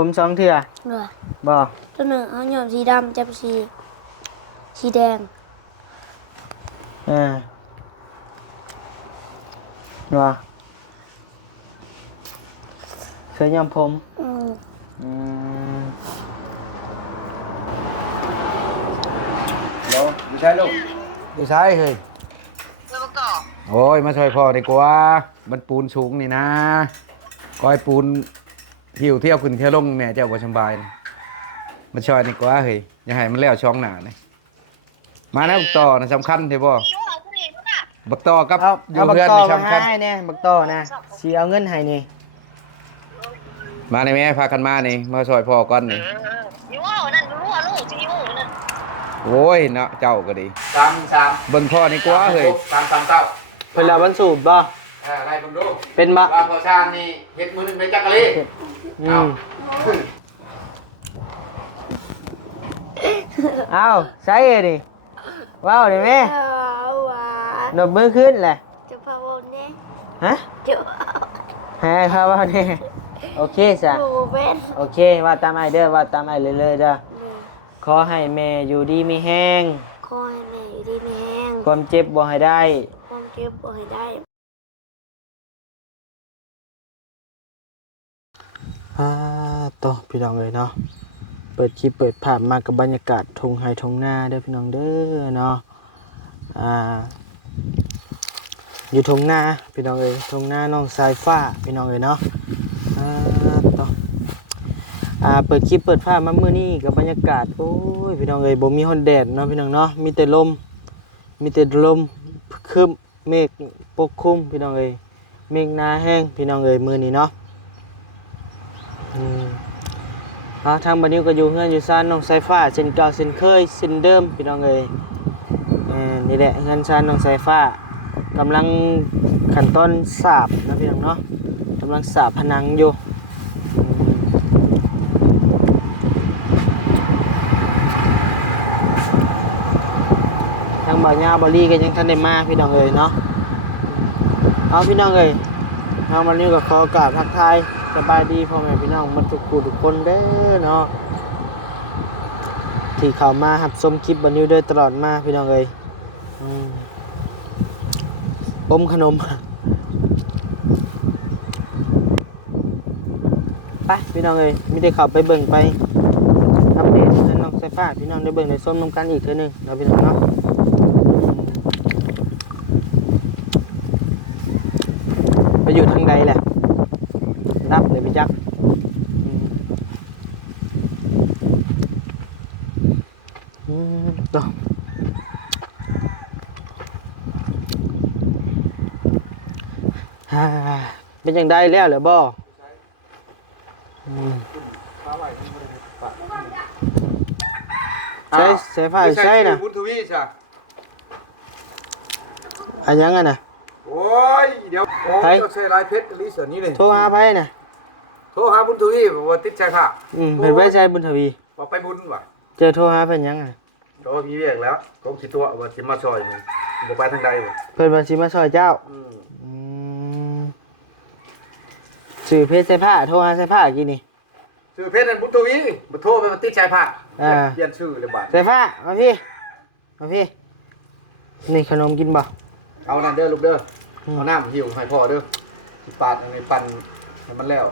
ผมสองเถื่อเหรอบ่ตัวหนึ่งเอาหย่อมสีดำจับสีแดงว่าเคยย้อมผมอืมโลไม่ใช่ลูกไม่ใช่เฮ้ยโอ้ยมาช่วยพ่อดีกว่ามันปูนสูงนี่นะก้อยปูนหิวเที่ยวขึ้นเที่ยวลงแม่เจ้าบ่สบายนะมาช่วยดีกว่าเฮ้ยอย่าให้มันแล้วช่องหน้าเลยมานะบักต่อนะสำคัญเท่บ่บักต่อกับ เอา อยู่ บัก เพื่อน ต่อ นี่ มา สำคัญ ให้เนี่ยบักต่อนะสิเอาเงินให้นี่ มาในแม่พากันมานี่มาช่วยพ่อก่อนนี่ ยูโอนั่นรู้ว่าลูกจะยูโอนั่น โอ้ยเนาะเจ้าก็ดี สาม เบิ่งพ่อนี่กว่าเฮ้ย สามเก้า เพิ่นเอาบรรสูบบ่ อะไรผมดู เป็นบ่ ว่าพอชาญนี่เฮ็ดมือหนึ่งเป็นจักรี อืมเอาใส่ดิว้าวดิแม่ หวาน นบมือขึ้นแหละ จะพาวันนี้ ฮะ จะ ให้พาว่านี่โอเคจ้ะ ดูเป็น โอเคว่าตามไอเด้อว่าตามไอเลยๆเด้อขอให้แม่อยู่ดีมีแห้ง คอยแม่อยู่ดีมีแห้ง ความเจ็บบ่ให้ได้ ความเจ็บบ่ให้ได้ ต่อพี่น้องเลยเนาะเปิดคลิปเปิดภาพมากับบรรยากาศทงไฮทงหน้าเด้อพี่น้องเด้อเนาะอยู่ทงหน้าพี่น้องเอ้ยทงหน้าน้องสายฟ้าพี่น้องเอ้ยเนาะต่อเปิดคลิปเปิดภาพมามื้อนี้กับบรรยากาศโอ้ยพี่น้องเอ้ยบ่มีฮอนแดดเนาะพี่น้องเนาะมีแต่ลมครึ้มเมฆปกคลุมพี่น้องเอ้ยเมฆหนาแห้งพี่น้องเอ้ยมื้อนี้เนาะทางบัดนี้ก็อยู่เฮือนอยู่ซ่านน้องสายฟ้าเช่นเก่าเช่นเคยเช่นเดิมพี่น้องเอ้ยนี่แหละเฮือนซ่านน้องสายฟ้ากำลังขั้นตอนสาบนะพี่น้องเนาะกำลังสาบผนังอยู่ทางบ่าวยาบอลี่ก็ยังทันได้มาพี่น้องเอ้ยเนาะเอาพี่น้องเอ้ยทางบัดนี้ก็ขอกราบทักทายสบายดีพ่อแม่พี่น้องมาทุกคนเด้อเนาะที่เข้ามารับชมคลิปบันนี้ด้วยตลอดมาพี่น้องเอ้ยอมขนมไปพี่น้องเอ้ยมีได้เข้าไปเบิ่งไปอัปเดตน้องสายฟ้าพี่น้องได้เบิ่งได้ส้มน้ำกันอีกเทื่อนึงนะพี่น้องเนาะไปอยู่ทางใดแหละรับเลยพี่จักต่อเป็นยังได้แล้วเหรอบ่ใช่ใส่ผ้าใช่นะ บุญทวีใช่ อันยังอ่ะนะ โอ้ยเดี๋ยวโอ้ยใช้ลายเพชรลิสนี้เลย โทรหาไพ่น่ะ โทรหาบุญทวีว่าติดใจค่ะ เพิ่นไว้ใช้บุญทวี ว่าไปบุญว่ะ เจอโทรหาเพิ่นยังอ่ะ โทรมีเรียกแล้วผมสิตัวว่าสิมาซอยนี่บ่ไปทางใดว่ะ เพิ่นว่าสิมาซอยเจ้าสื่อเพชรใส่ผ้าโทรหาใส่ผ้ากี่นี่ ชื่อเพชรนั่นบุญทวีบ่โทรไปว่าติดใจผ้าเปลี่ยนชื่อเลยบาด ใส่ผ้ามาพี่นี่ขนมกินบ่ เอานั่นเด้อลูกเด้อเอาน้ำหิวให้พ่อเด้อสิปาดอันนี้ปั่นให้มันแล้ว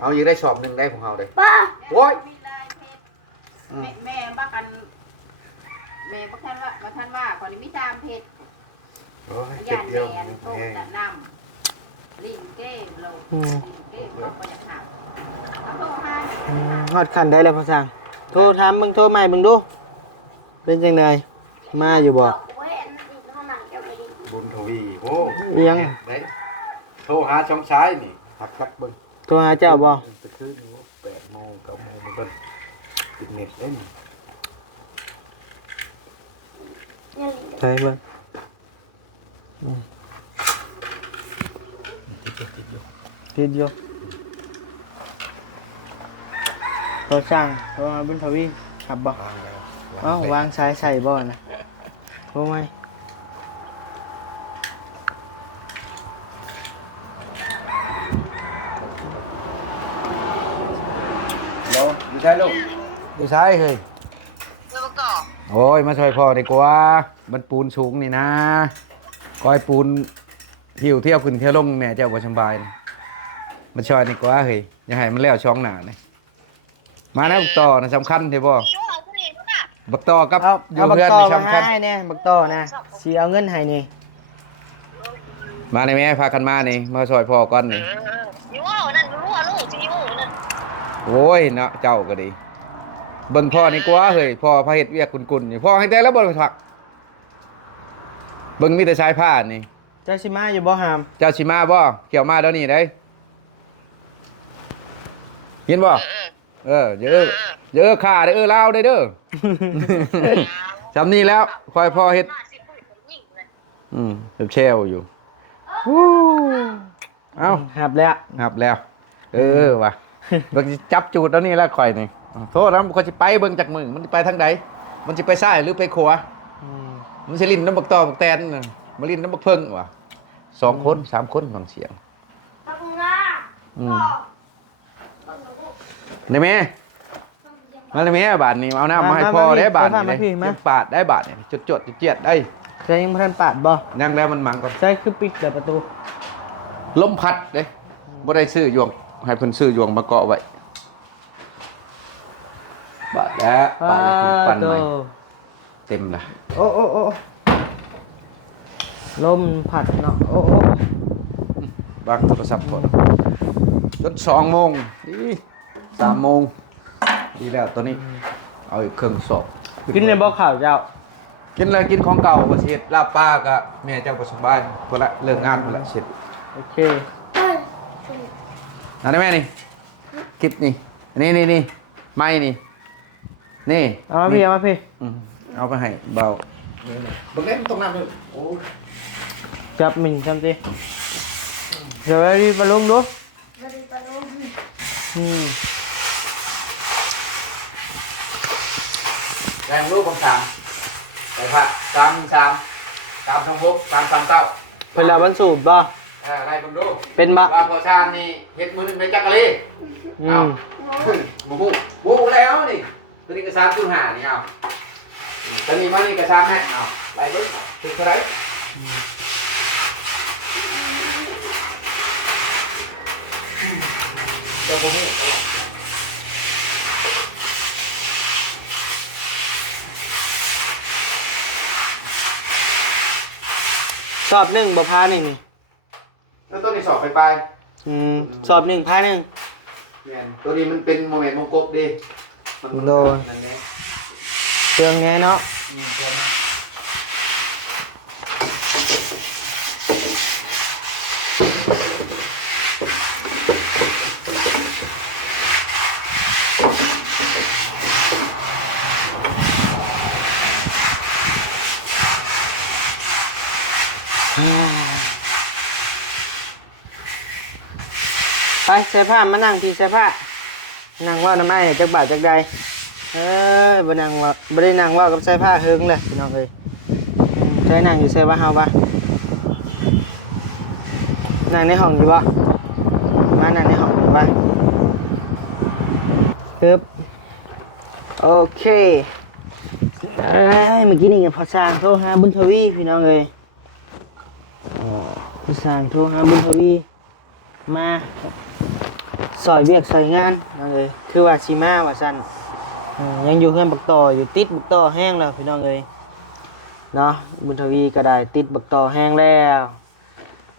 เอาอีกได้ชอบหนึงได้ของเฮาเด้ ป้า โอ้ย แม่บ้ากันแม่พวกท่านว่าก่อนนี้มีตามเพชร โอ้ย ยาน เดียว แดนโตแต่น้ำลิงเก้โลเก้ก็ประหยัดถามเอาโทรหา ฮอดขันได้แล้วพ่อสร้างโทรถามมึงโทรใหม่มึงดูเป็นจังไดมาอยู่บ่ เว้ยอันนี้ข้างหลังจะไปดี บุญทวีโอ้ ยัง ไหนโทรหาช่องซ้ายนี่ทักเบิ่ง โทรหาเจ้าบ่ จะคืนนี้8 โมง 9 โมงมันก็ปิดเน็ตเล่น ใช่เบิ่งติดอยู่โทรสั่งโทรหาบุญทวีครับบ่เอ้าวางสายใส่บ่นะโทรไหม ไม่ใช่ลูกไม่ใช่เฮ้ยโอ้ยมาช่วยพ่อดีกว่ามันปูนสูงนี่นะก้อยปูนหิวเที่ยวขึ้นเที่ยวลงแม่เจ้าบ่สบายนะมันช่วยดีกว่าเฮ้ยอย่าให้มันแล้วช่องหน้านี่มานะบักต่อนะสำคัญเท่บ่บักต่อกับ เอา อยู่ เอาบัก เพื่อน ต่อ นี่ มา สำคัญ ให้เนี่ยบักต่อนะสิเอาเงินให้นี่ มาในแม่พากันมานี่มาช่วยพ่อก่อนนี่ อยู่ว่านั่นรู้ว่าลูกจะอยู่นั่น โอ้ยเนาะเจ้าก็ดีเบิ่งพ่อนี่กว่าเฮ้ยพ่อพาเฮ็ดเวียกกุนๆนี่พ่อให้แต่แล้วบ่ผักเบิ่งมีแต่ชายผ้านี่ เจ้าสิมาอยู่บ่หาม เจ้าสิมาบ่เกี่ยวมาเดี๋ยวนี้ได้ยินบ่เยอะข่าเด้อลาวได้เด้อ จำนี่แล้วคอยพ่อเฮ็ดเชลอยู่เอ้า หับแล้ว ครับแล้วว่ะเบิ่งสิจับจูดแล้วนี่แล้วข่อยนี่โทษนะคนสิไปเบิ่งจากมึงมันสิไปทางใดมันสิไปซ้ายหรือไปขวามันสิลิ้นน้ำบักตอบักแตนน่ะมาลิ้นน้ำบักเพิ่งว่ะ2 คน 3 คนฟังเสียงได้ไหมมาเลยแม่บาทนี่เอาน้ำมาให้พ่อได้บาทนี่เลยปาดได้บาทนี่จดเจียดได้ ใช่ยังบ่ทันปาดบ่ นั่งแล้วมันมังก่อน ใช่คือปิดแต่ประตู ลมพัดเด้บ่ได้ซื้อยวงให้เพิ่นซื้อยวงมาเกาะไว้บาทแล้วปาดปั่นใหม่เต็มละ โอ้ลมพัดเนาะโอ้ วางโทรศัพท์ก่อนจน2 โมงดี3 โมงดีแล้วตัวนี้เอาอีกเครื่องสอบ กินในบ่ข้าวเจ้า กินอะไรกินของเก่าบ่เสร็จลาบป้าก็แม่เจ้าบ่สบายพุ่นละเลิกงานพุ่นละเสร็จ โอเค นั่นได้แม่นี่คลิปนี่นี่ไม้นี่ เอามาพี่เอามาพี่ เอาไปให้เบาเบิ่งเล่นตรงนั้นเลยโอ้ จับmình xem đi rồi đi vào luôn đúng Đang lúc bằng sàm Đấy phạt Sàm thông hút Sàm cao phải là bánh sủi ba Đây bằng đô bên mặt Và phở sàm thì hết mưa lên chắc đi Bố léo đi Tôi đi cái sàm tương hả đi nào Tôi đi mang đi cái sàm này nào Lại bước Từ cái đấy เดี๋ยวผมสอบหนึ่งบ่พาหนึ่งนี่ แล้วตัวนี้สอบไป สอบหนึ่งพาหนึ่ง เนี่ยตัวนี้มันเป็นโมเมนต์มงกบดิมัน โดน นั่นแหละ เตืองไงเนาะไปใส่ผ้ามานั่งพี่ใส่ผ้านั่งว่าน้ำไม้จักบาทจักใดบ่นั่งว่าบ่ได้นั่งว่ากับใส่ผ้าเฮิงเลยพี่น้องเอ้ยใส่นั่งอยู่ใส่ว่าเฮาบ่นั่งในห้องอยู่บ่มานั่งในห้องอยู่บ่ปึ๊บโอเคเมื่อกี้นี่พอสร้างโทรหาบุญทวีพี่น้องเอ้ยพอสร้างโทรหาบุญทวีมาซอยเวียกซอยงานน้องเอ้ยคือว่าสิมาว่าซั่นยังอยู่เฮือนบักต่ออยู่ติดบักต่อแห้งแล้วพี่น้องเอ้ยเนาะบุญทวีก็ได้ติดบักต่อแห้งแล้ว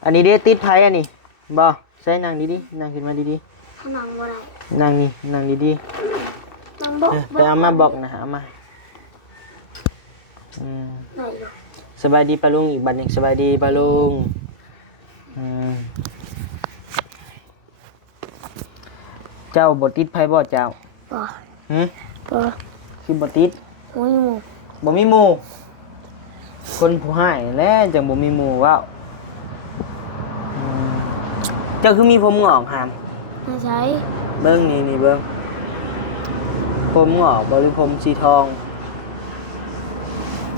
อันนี้เด้ติดไผอันนี้บ่ใส่นั่งดีๆนั่งขึ้นมาดี นั่งบ่ได้ ๆนั่งนี่นั่งดี นั่งบ่ ๆไปเอามาบอกนะเอามาได้อยู่ สบายดีปะลุงอีกบัดหนึงสบายดีปะลุงเจ้าบ่ติดไผบ่เจ้า บ่ หึ บ่ คือบ่ติด โอ้ยหมู บ่มีหมู่คนผู้ให้แหล้วจังบ่มีหมู่ว้าวเจ้าคือมีผมงอกหาม น่าใช้ เบิ่งนี่เบิ่งผมงอกบ่หรือผมสีทอง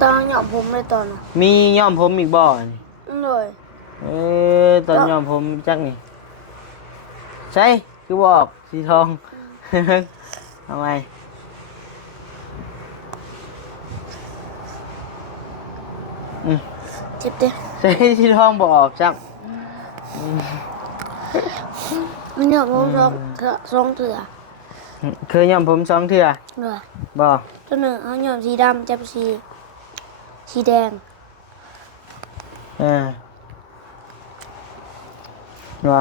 ตอนหยอบผมเลยตอนน่ะ มีย้อมผมอีกบ่นี่ เลย ตอนย้อมผมจักนี่ใช่คือบอกสีทอง เอาไหม เจ็บเด้ ใส่ที่ท้องบ่ออกจัง มันเนี่ยผมสองเถื่อ เคยย้อมผมสองเทื่อ เลย บ่ ตัวหนึ่งเอาหย่อมสีดำจับสีแดง บ่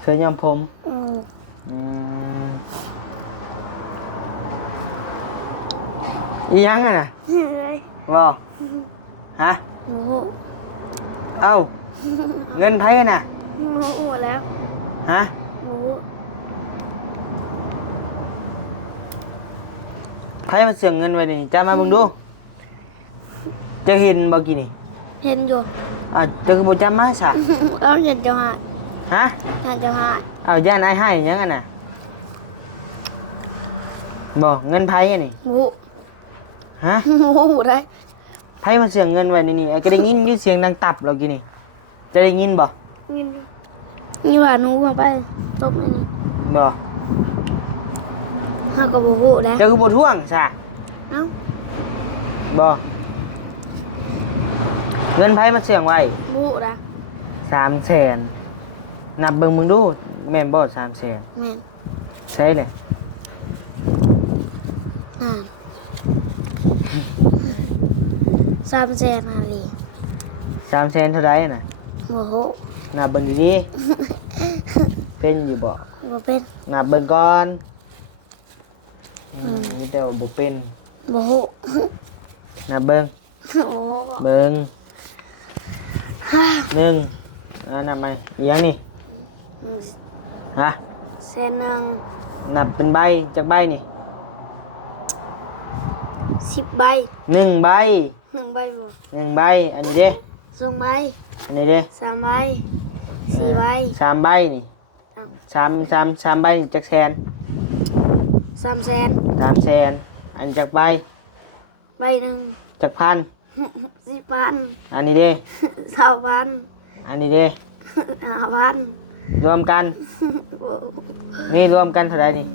เคยย้อมผม อืม อืมอีหยังอ่ะน่ะ เลย บ่ฮะ หนู เอ้าเงินไผน่ะ หนูอ้วนแล้ว ฮะ หนู ไผมาเสียงเงินไว้นี่จะมาเบิ่งดูจะเห็นบ่กี่นี่ เห็นอยู่ จะคือบ่จำมาซะ เอาเห็นจะหาย ฮะ ท่านจะหาย เอาย่านายให้หยังอ่ะน่ะบ่เงินไผอ่ะนี่ หมู ฮะ หมูได้ ไผมาเสียงเงินไว้นี่ก็ได้ยินอยู่เสียงดังตับแล้วกี่นี่จะได้ยินบ่ นี่ว่าหนูมาไปตบนี่ บ่ ห้ากับหมูได้ จะคือบ่ท่วงซะ เอ้า บ่เงินไผมาเสียงไว้ หมูได้ 300,000นับเบิ่งมึงดูแม่นบ่300,000 แม่น ใช่เลย อ่า300,000มาลี 300,000เท่าใดน่ะ โอ้โห นับเบิ่งดีๆเป็นอยู่บ่ บ่เป็น นับเบิ่งก่อนมีแต่ว่าบ่เป็น บ่โห นับเบิ่ง โอ้ เบิ่งหนึ่งนับใหม่อีหยังนี่ฮะ เส้นหนึ่ง นับเป็นใบจักใบนี่ 10 ใบ 1ใบ 1 ใบบ่ 1ใบอันนี้เด้ 2 ใบ อันนี้เด้ 3 ใบ 4 ใบ 3ใบนี่3ใบนี่จักแสน 300,000 300,000อันจักใบ ใบหนึ่ง จักพัน 10,000 อันนี้เด้ 20,000 อันนี้เด้ 5,000 รวมกันนี่รวมกันเท่าไหร่นี่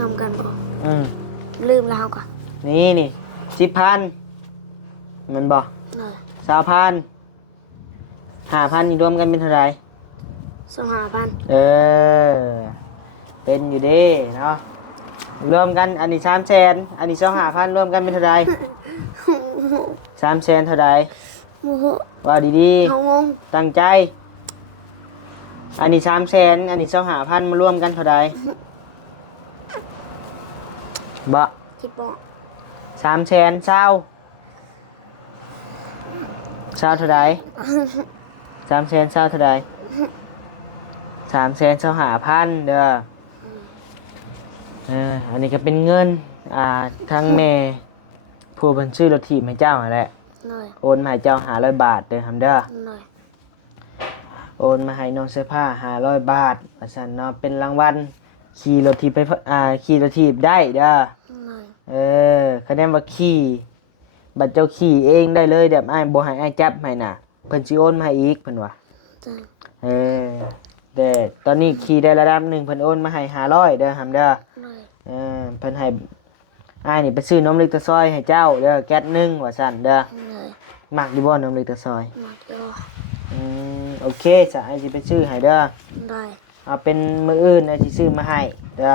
นำกันบ่ อืม ลืมแล้วก่อน นี่10,000มันบ่ เลย 20,000 5,000นี่รวมกันเป็นเท่าไหร่ 25,000 เออเป็นอยู่เด้เนาะรวมกันอันนี้300,000อันนี้25,000รวมกันเป็นเท่าไหร่300,000เท่าไหร่ โมโห ว่าดี เฮางง ๆตั้งใจ อันนี้300,000อันนี้25,000มารวมกันเท่าไหร่บ่ คิดบ่ 300,000เช้าเท่าไหร่300,000เท่าไหร่300,000เด้ออันนี้ก็เป็นเงินทั้งแม่ผู้บัญชีรถถีบให้เจ้านั่นแหละ เลย โอนมาให้เจ้า500 บาทเด้อทำเด้อ เลย โอนมาให้น้องเสื้อผ้า500 บาทว่าซั่นเนาะเป็นรางวัลขี่รถถีบไปขี่รถถีบได้เด้อ เลย คะแนนว่าขี่บัดเจ้าขี่เองได้เลยแบบอ้ายบ่ให้อ้ายจับให้น่ะเพิ่นสิโอนมาให้อีกเพิ่นว่า จ้ะ แต่ตอนนี้ขี่ได้ระดับหนึ่งเพิ่นโอนมาให้500เด้อทำเด้อ เลย เพิ่นให้อ้ายนี่ไปซื้อนมเล็กตะซอยให้เจ้าเด้อแก๊สหนึงว่าซั่นเด้อ เลย มักอยู่บ่นมเล็กตะซอย มาเดียว โอเคจ้ะอ้ายสิไปซื้อให้เด้อ เลย เอาเป็นมื้ออื่นอ้ายสิซื้อมาให้เด้อ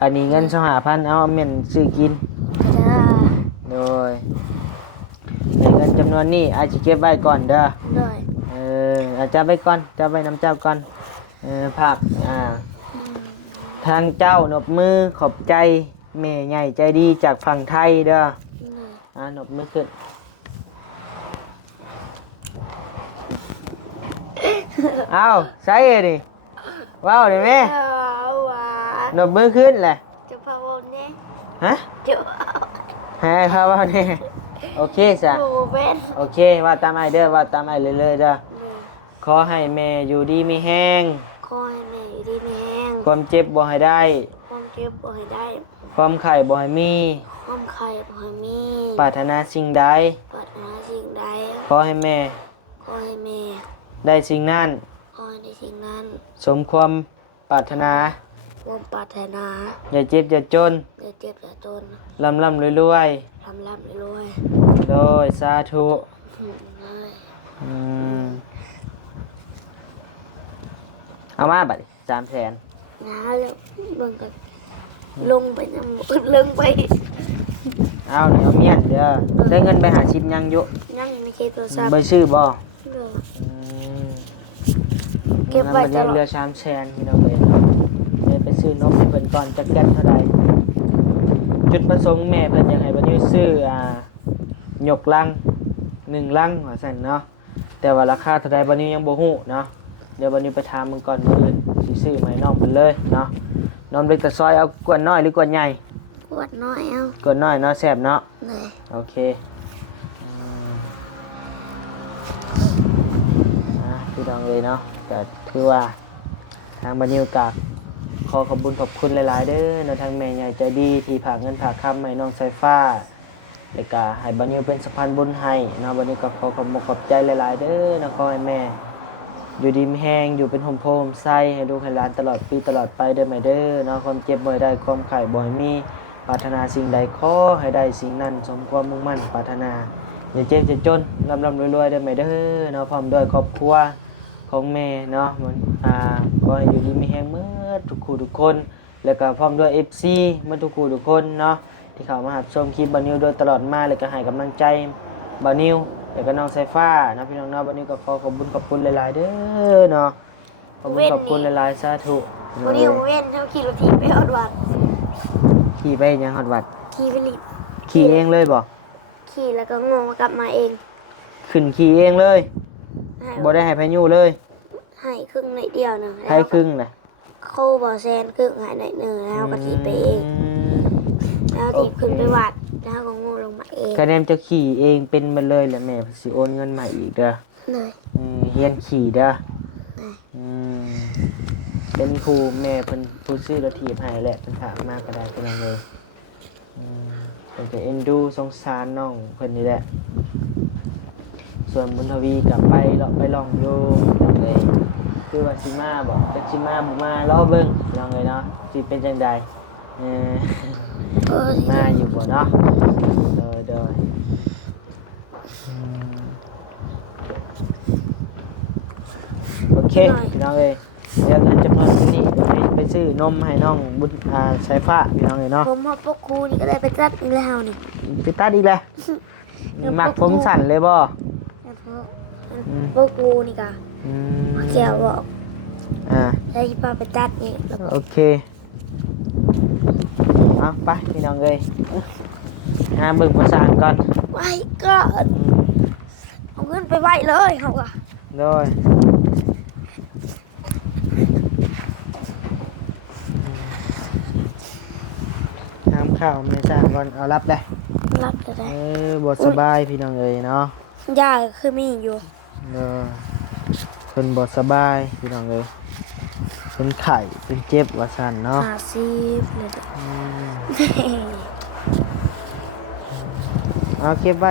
อันนี้เงิน25,000เอาแม่นซื้อกิน จ้า โดยในเงินจำนวนนี้อ้ายสิเก็บไว้ก่อนเด้อ เลย อาจับไว้ก่อนจับไว้น้ำเจ้าก่อนภาพทางเจ้านบมือขอบใจแม่ใหญ่ใจดีจากฝั่งไทยเด้อ เลย นบมือขึ้นเอาใส่ดิว้าวดิแม่ เอาหวาน นบมือขึ้นแหละ จะพาวันนี้ ฮะ จะ ให้ครับว่านี่โอเคจ้ะ โอ้เป็น โอเคว่าตามไอเด้อว่าตามไอเลยๆเด้อ เลย ขอให้แม่อยู่ดีมีแห้ง คอยแม่อยู่ดีแห้ง ความเจ็บบ่ให้ได้ ความเจ็บบ่ให้ได้ ความไข่บ่ให้มี ความไข่บ่ให้มี ปรารถนาสิ่งใด ปรารถนาสิ่งใด ขอให้แม่ ขอให้แม่ ได้สิ่งนั้น ขอให้ได้สิ่งนั้น สมความป รารถนา ความปรารถนา อย่าเจ็บอย่าจน อย่าเจ็บอย่าจน ร่ำร่ำรวยรวย ทำร่ำรวย โดยสาธุ เลย อืมเอามาบัด300,000 นะแล้วเบิ่งกันลงไปน้ำลงไป เอาเนี่ยเอาเมียนเด้อได้เงินไปหาชิปยังอยู่ ยังไม่ใช่โทรศัพท์ บ่ชื่อบ่ เลย อืม เก็บไว้ตลอด เรือ300,000พี่น้องเอ้ยเดี๋ยวไปซื้อนมให้เพิ่นก่อนจักแก๊สเท่าใดจุดประสงค์แม่เพิ่นอยากให้บ่อยู่ซื้อหยกลัง1ลังว่าซั่นเนาะแต่ว่าราคาเท่าใดบ่นี้ยังบ่ฮู้เนาะเดี๋ยวบ่นี้ไปถามมึงก่อนมื้ออื่นสิซื้อมาให้น้องเพิ่นเลยเนาะนมเล็กแต่ซอยเอากวนน้อยหรือกวนใหญ่ ปวดน้อยเอา กวนน้อยเนาะแซ่บเนาะ เลย โอเคพี่น้องเลยเนาะแต่คือว่าทางบันนิวกากขอขอบคุณหลายๆเด้อเนาะทางแม่ใหญ่ใจดีที่ฝากเงินฝากคำให้น้องไซฟ้าแล้วก็ให้บันนิวเป็นสะพานบุญให้เนาะบันนิวก็ขอขอบใจหลายๆเด้อเนาะขอให้แม่อยู่ดีมีแห้งอยู่เป็นโฮมโพมไส้ให้ลูกให้หลานตลอดปีตลอดไปเด้อแม่เด้อเนาะความเจ็บบ่ได้ความไข้บ่ให้มีปรารถนาสิ่งใดขอให้ได้สิ่งนั้นสมความมุ่งมั่นปรารถนาอย่าเจ็บอย่าจนร่ำรวยๆเด้อแม่เด้อเนาะพร้อมด้วยครอบครัวของแม่เนาะมันก็ให้อยู่ดีมีแห้งเมื่อทุกคู่ทุกคนแล้วก็พร้อมด้วย FC เมื่อทุกคู่ทุกคนเนาะที่เข้ามารับชมคลิปบานิวโดยตลอดมาแล้วก็ให้กำลังใจบานิวแล้วก็น้องไซฟ้านะพี่น้องเนาะบานิวก็ขอขอบคุณหลายๆเด้อเนาะขอบคุณหลายๆสาธุ วันนี้ผมเว้นเท่าขี่รถทีไปฮอดวัด ขี่ไปยังฮอดวัด ขี่ไปลิด ขี่เองเลยบ่ ขี่แล้วก็งงกลับมาเอง ขึ้นขี่เองเลย ให้ บ่ได้ให้พายุเลย ให้ครึ่งในเดียวนะ ให้ครึ่งน่ะ เข้าบ่อแซนครึ่งหายในเนื้อแล้วก็ขี่ไปเอง แล้วทีขึ้นไปวัดแล้วก็งูลงมาเอง คะแนนจะขี่เองเป็นมาเลยแหละแม่สิโอนเงินมาอีกเด้อ เลย เฮียนขี่เด้อ เลย เป็นครูแม่เพิ่นผู้ซื้อรถถีบให้แหละเพิ่นถามมาก็ได้เพิ่นเอาเลยเพิ่นก็เอ็นดูสงสารน้องเพิ่นนี่แหละส่วนบุญทวีก็ไปลองอยู่เลยคือว่าสิมาบอกเป็นสิมาบ่มารอเบิ่งลองเลยเนาะสิเป็นจังใดมาอยู่บ่เนาะเด้อโอเคพี่น้องเอ้ยเดี๋ยวเงินจำนวนนี้ไปซื้อนมให้น้องบุญสายฟ้าพี่น้องเอ้ยเนาะ ผมพวกครูนี่ก็ได้ไปจัดอีกแล้วนี่ ไปตัดอีกแล้วมักผมสั่นเลยบ่ พวกครูนี่ก็เกี่ยวบอกได้ที่พาไปจัดนี่ โอเคเอาไปพี่น้องเอ้ยเบิ่งภาษาก่อน ไว้ก็เอาเงินไปไว้เลยเขาก็ โดยน้ำข้าวไม่สร้างก่อนเอารับได้ รับจะได้ บทสบายพี่น้องเอ้ยเนาะ ยาคือมีอยู่ เป็นบทสบายพี่น้องเอ้ยเป็นไข่เป็นเจ็บว่าสั่นเนาะ 50เลย เอาเก็บไว้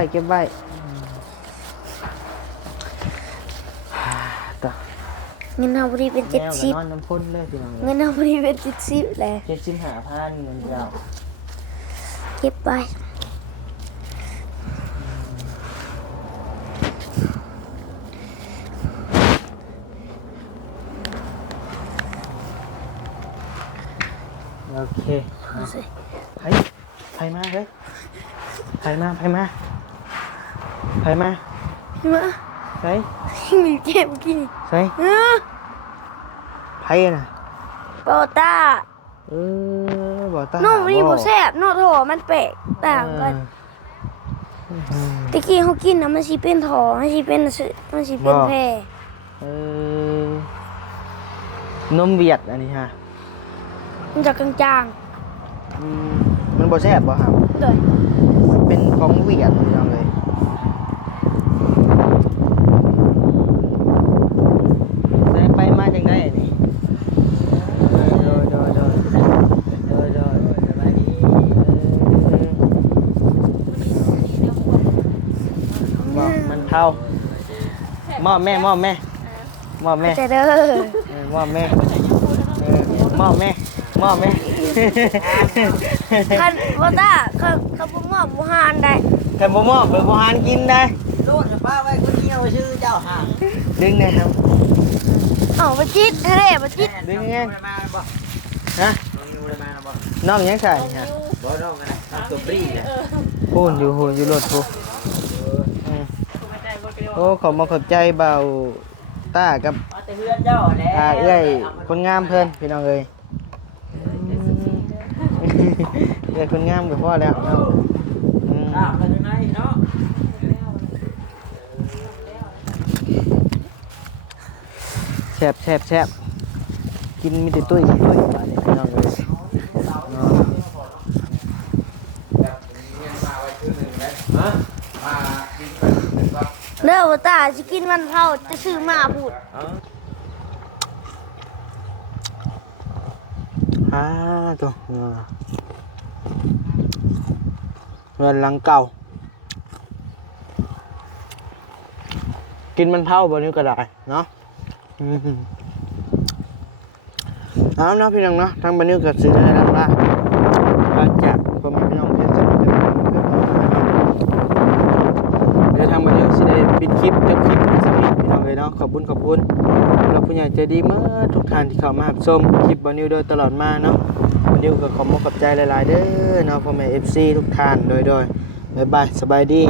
ต่อ เงินเอาพอดีเป็น แมวก็นอนน้ำพ่นเลยพี่น้อง เงินเอาพอดีเป็น70เลย 75,000เงินเรา เก็บไป โอเค เอาสิ ไผมาเฮ้ยไผมามา ใส่ มีเก็บกี่ ใส่ไผน่ะ โปต้า บ่ตา โน่มันบ่แซ่บโน่โถมันแปลกต่างกันตะกี้เขากินนะมันสิเป็นถอมันสิเป็นแพร่ นมเวียดอันนี้ฮะ มันจะจาง มันบ่แซ่บบ่ครับ ๆเลย มันเป็นของเวียดพี่น้องเลยไปมาจังได้นี่โดยสบายดีมันเท่ามอบแม่ จะเด้อ มอบแม่ มอบแม่มอบแม่ คันบ่ตาเขาบ่มอบบ่หานได้ แต่บ่มอบไปบ่หานกินได้ โลดป้าไว้คนเดียวชื่อเจ้าห่าง ดึงนะครับ เอาบ่จิตเด้บ่จิต ดึงไง มาบ่ ฮะ น้องยูได้มาบ่ น้องยังใส่ฮะ บ่น้องกันนะน้องตัวปรีเนี่ย พูนอยู่รถพูโอ้ขอบมาขอบใจเบาต้ากับ เอาแต่เพื่อนเจ้าแหละ เอ้ยคนงามเพิ่นพี่น้องเอ้ยเอ้ยคนงามกับพ่อแล้วเนาะอืม อ้าวไปทางไหนเนาะ แซ่บกินมีแต่ตุ้ยบาดนี้พี่น้องเอ้ยเนาะ มาไว้คืนหนึ่งเลยมากินไปคืนหนึ่งก็ เด้อบ่ตาสิกินมันเผาจะซื้อมาพูด ตัวเงินหลังเก่า กินมันเผาบนนี้ก็ได้เนาะเอาเนาะพี่น้องเนาะทางบันนี้ก็ซื้อได้แล้วล่ะก็จะผมมีพี่น้องเพื่อนจะเดี๋ยวทางบันนี้สิได้ปิดคลิปจบคลิปสำหรับพี่น้องเลยเนาะขอบคุณแล้วผู้ใหญ่ใจดีเมื่อทุกท่านที่เข้ามาชมคลิปบันนี้โดยตลอดมาเนาะบันนี้ก็ขอบคุณขอบใจหลายๆเด้อเนาะพ่อแม่ FC ทุกท่านโดยบ๊ายบายสบายดี